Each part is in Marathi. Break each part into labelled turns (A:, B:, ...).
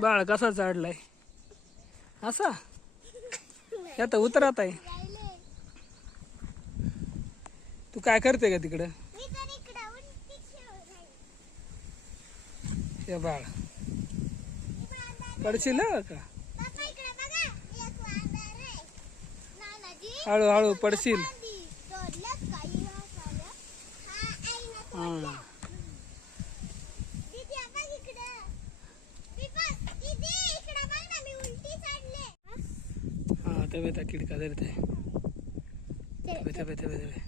A: बाळ कसा चढलाय असा? आता उतरत आहे. तू काय करते का तिकडं? हे बाळ. पडशील का? हळूहळू पडशील. हा तवे त्या किडका धरते तवे तवे तवे तवे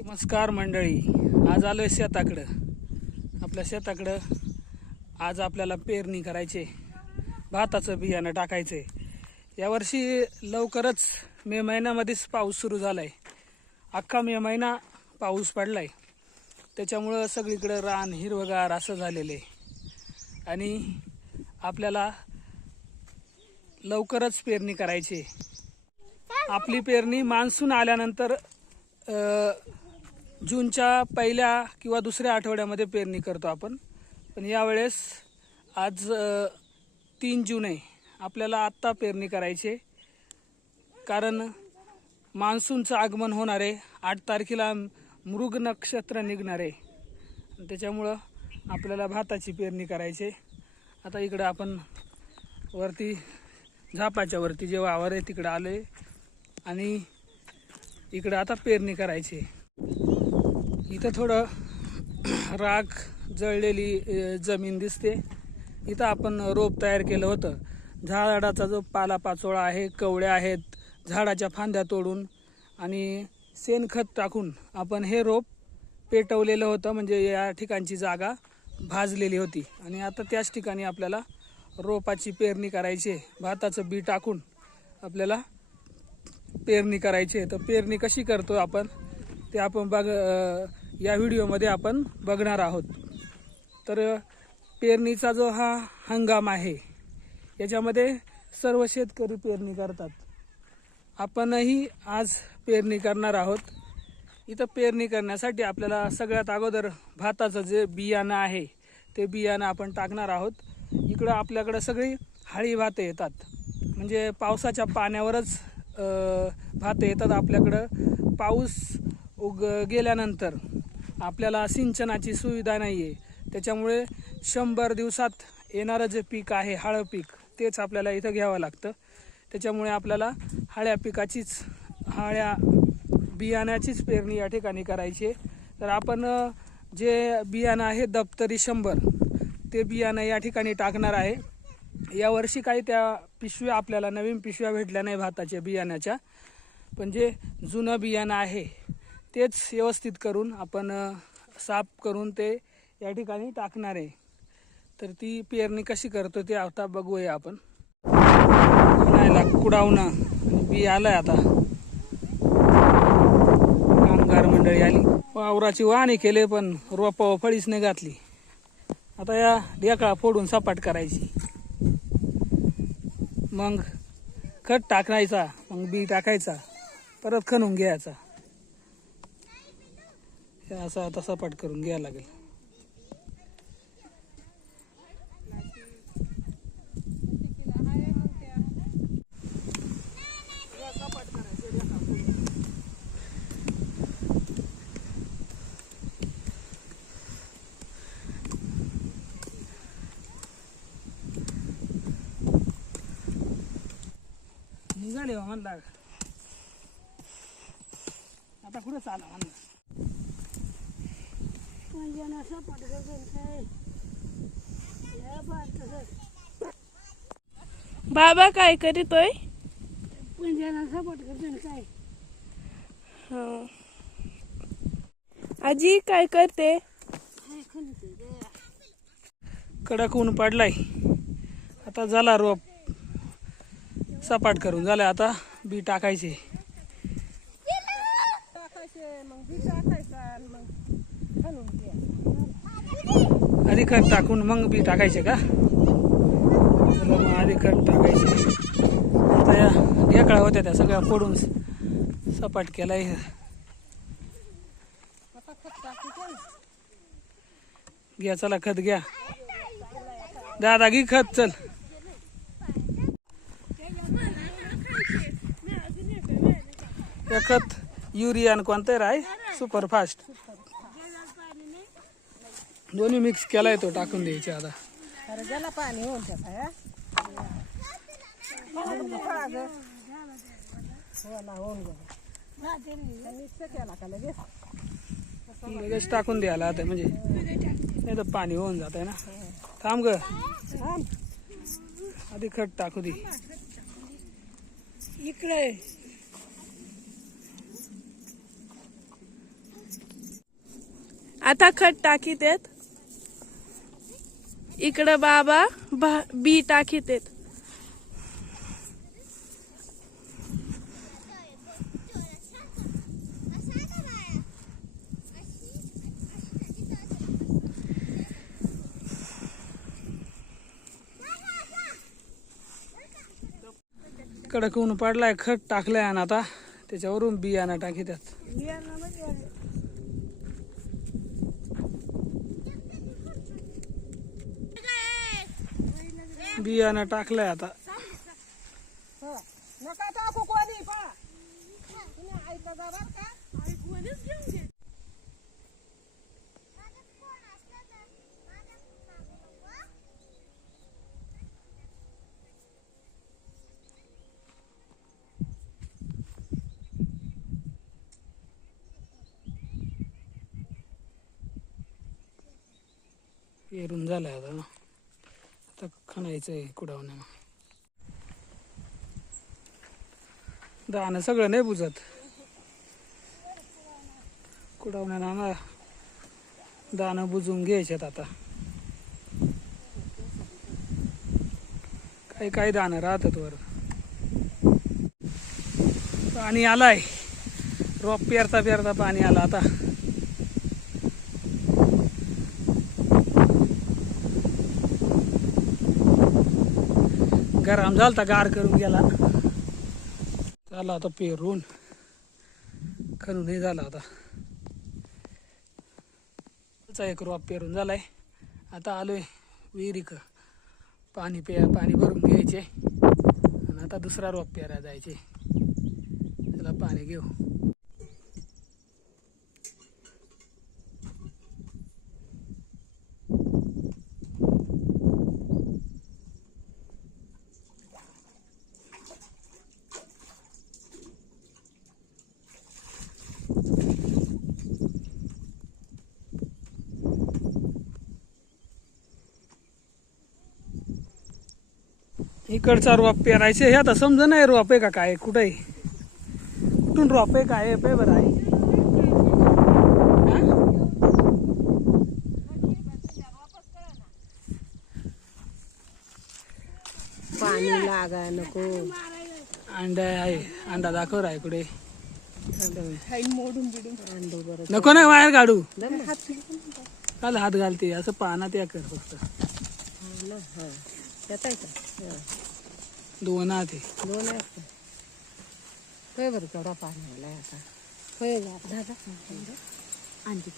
A: नमस्कार मंडळी आज आलोय शेताकडं. आपल्या शेताकडं आज आपल्याला पेरणी करायचे भाताचं बियाणं टाकायचंय यावर्षी लवकरच मे महिन्यामध्येच पाऊस सुरू झालाय. अख्खा मे महिना पाऊस पडलाय. त्याच्यामुळं सगळीकडं रान हिरवगार असं झालेलं आहे. आणि आपल्याला लवकरच पेरणी करायची. आपली पेरणी मान्सून आल्यानंतर जूनच्या पहिल्या किंवा दुसऱ्या आठवड्यामध्ये पेरणी करतो आपण. पण यावेळेस आज तीन जून आहे. आपल्याला आत्ता पेरणी करायची कारण मान्सूनचं आगमन होणार आहे. आठ तारखेला मृग नक्षत्र निघणार आहे. त्याच्यामुळं आपल्याला भाताची पेरणी करायची आता इकडं आपण वरती झापाच्या वरती जे वावर आहे तिकडं आले आणि इकडं आता पेरणी करायची इथं थोडं राख जळलेली जमीन दिसते. इथं आपण रोप तयार केलं होतं. झाडाचा जो पालापाचोळा आहे कवड्या आहेत झाडाच्या फांद्या तोडून आणि शेणखत टाकून आपण हे रोप पेटवलेलं होतं. म्हणजे या ठिकाणची जागा भाजलेली होती. आणि आता त्याच ठिकाणी आपल्याला रोपाची पेरणी करायची आहे. भाताचं बी टाकून आपल्याला पेरणी करायची आहे. तर पेरणी कशी करतो आपण ते आपण बघ या व्हिडिओमध्ये आपण बघणार आहोत. तर पेरणीचा जो हा हंगाम आहे याच्यामध्ये सर्व शेतकरी पेरणी करतात. आपणही आज पेरणी करणार आहोत. इथं पेरणी करण्यासाठी आपल्याला सगळ्यात अगोदर भाताचं जे बियाणं आहे ते बियाणं आपण टाकणार आहोत. इकडं आपल्याकडं सगळी हाळी भातं येतात. म्हणजे पावसाच्या पाण्यावरच भातं येतात आपल्याकडं. पाऊस उग गेल्यानंतर आपल्याला सिंचनाची सुविधा नाही आहे त्याच्यामुळे शंभर दिवसात येणारं जे पीक आहे हळं पीक तेच आपल्याला इथं घ्यावं लागतं. त्याच्यामुळे आपल्याला हळ्या पिकाचीच हळ्या बियाण्याचीच पेरणी या ठिकाणी करायची आहे. तर आपण जे बियाणं आहे दप्तरी शंभर ते बियाणं या ठिकाणी टाकणार आहे. यावर्षी काही त्या पिशव्या आपल्याला नवीन पिशव्या भेटल्या नाही भाताच्या बियाण्याच्या. पण जे जुनं बियाणं आहे तेच व्यवस्थित करून आपण साफ करून ते या ठिकाणी टाकणार आहे. तर ती पेरणी कशी करतो ते आता बघूया आपण. नाही कुडावणं बी आलंय आता. कामगार मंडळी आली. वावराची वाहणी केले पण रोपा फळीच नाही घातली. आता या ढेकळा फोडून सपाट करायची. मग खत टाकायचा मग बी टाकायचा परत खणून घ्यायचा. असा असं आता सपाट करून घ्यायला लागेल. निघाले म्हणला. आता कुठं चाला म्हणला?
B: बाबा काय करीतोय? हं. आजी काय करते?
A: कडक ऊन पडलाय. आता झाला रोप. सपाट करून. झालं आता बी टाकायचे. आधी खत टाकून मग बी टाकायचे का? चला मग आधी खत टाकायचे. आता या ढेकळा होत्या त्या सगळ्या फोडून सपाट केलाय घ्या चला खत घ्या. दादा घे खत चल. हे खत युरिया आणि कोणतं राय? सुपर फास्ट दोन्ही मिक्स केलाय तो टाकून द्यायचे आता.
C: अरे पाणी होऊन त्याचा हा? लगेच
A: टाकून द्यायला आता म्हणजे नाही तर पाणी होऊन जात आहे ना. थांब ग.
C: थांब.
A: आधी खट टाकू दे.
B: इकडे. आता खत टाकीत आहेत. इकडं बाबा भा- बी टाकीत आहेत.
A: कडक ऊन पडलाय खत टाकलंय आणि आता त्याच्यावरून बियाणं टाकी त्यात बियाणं टाकलंय आता.
C: हो. नका टाकू कोणी ऐका बरं का
A: पेरून झालंय आता. आता खणायचंय कुडावण्या दाणं सगळं नाही बुजत. कुडावण्या ना दाणं बुजून घ्यायच्यात आता. काही काही दाणं राहतात वर. पाणी आलाय. रोप पेरता पेरता पाणी आला आता. गरम झालता गार करून गेला. झाला आता पेरून. खणूनही झाला आता. चा एक रोप पेरून झालाय. आता आलोय विहिरीक. पाणी पे पाणी भरून घ्यायचे. आणि आता दुसरा रोप पेरा जायचे. त्याला पाणी घेऊ. इकडचा रोप पेरायचे हे आता समजा नाही रोप आहे का काय कुठं आहे कुठून रोप आहे काय पे बरं आहे?
C: पाणी लागा नको.
A: अंडा आहे अंडा दाखव राय कुठे. नको नाही बाहेर काढू काल हात घालते असं पानात या कर फक्त.
C: हा. येत आहे का.
A: दोन आहे
C: दोन आहेत का? बरं केवढा पाणी आलाय आता. गा दादा आणखी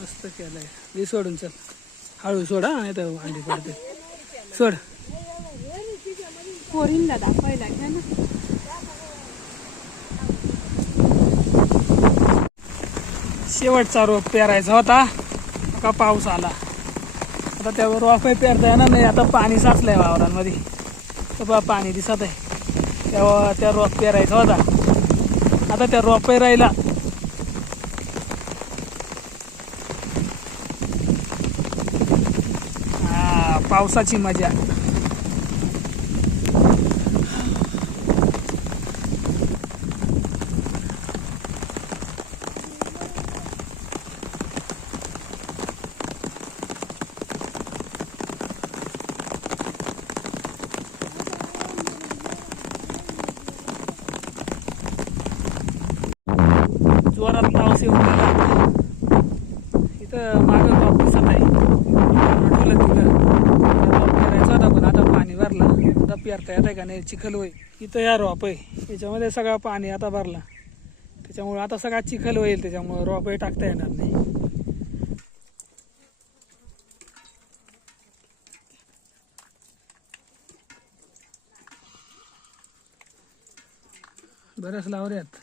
A: मस्त केलंय. हे सोडून चल. हळू सोडा नाही तर अंडी पडते सोड.
B: पोरींना दाखवायला घ्या ना.
A: शेवटचा रोप पेरायचा होता. का पाऊस आला. आता त्यावर रोपही पेरता येणार नाही. आता पाणी साचलंय वावरांमध्ये. तर बा पाणी दिसत आहे. तेव्हा त्या रोप पेरायचा होता. आता त्या रोपही राहिला. हा पावसाची मजा जोरात पाऊस येऊन गेला इथं मागं पाऊस दिसत आहे ठुलं ठुलं पेरायचं होता पण आता पाणी भरलं आता येत आहे का नाही चिखल होय. इथं या रॉप आहे. याच्यामध्ये सगळं पाणी आता भरला. त्याच्यामुळे आता सगळा चिखल होईल त्याच्यामुळे रॉपही टाकता येणार नाही. बऱ्याच लावऱ्यात.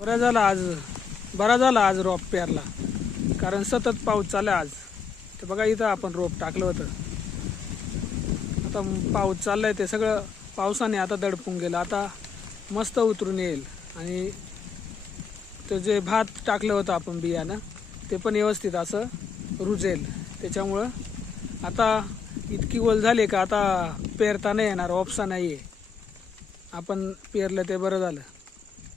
A: बरा झाला आज. बरा झाला आज रॉप पेरला कारण सतत पाऊस चालला आज. ते बघा इथं आपण रोप टाकलं होतं. आता पाऊस चाललाय ते सगळं पावसाने आता दडपून गेलं. आता मस्त उतरून येईल. आणि ते जे भात टाकलं होतं आपण बियाणं ते पण व्यवस्थित असं रुजेल. त्याच्यामुळं आता इतकी ओल झाली का आता पेरता नाही येणार ऑप्सा नाही आहे आपण पेरलं ते बरं झालं.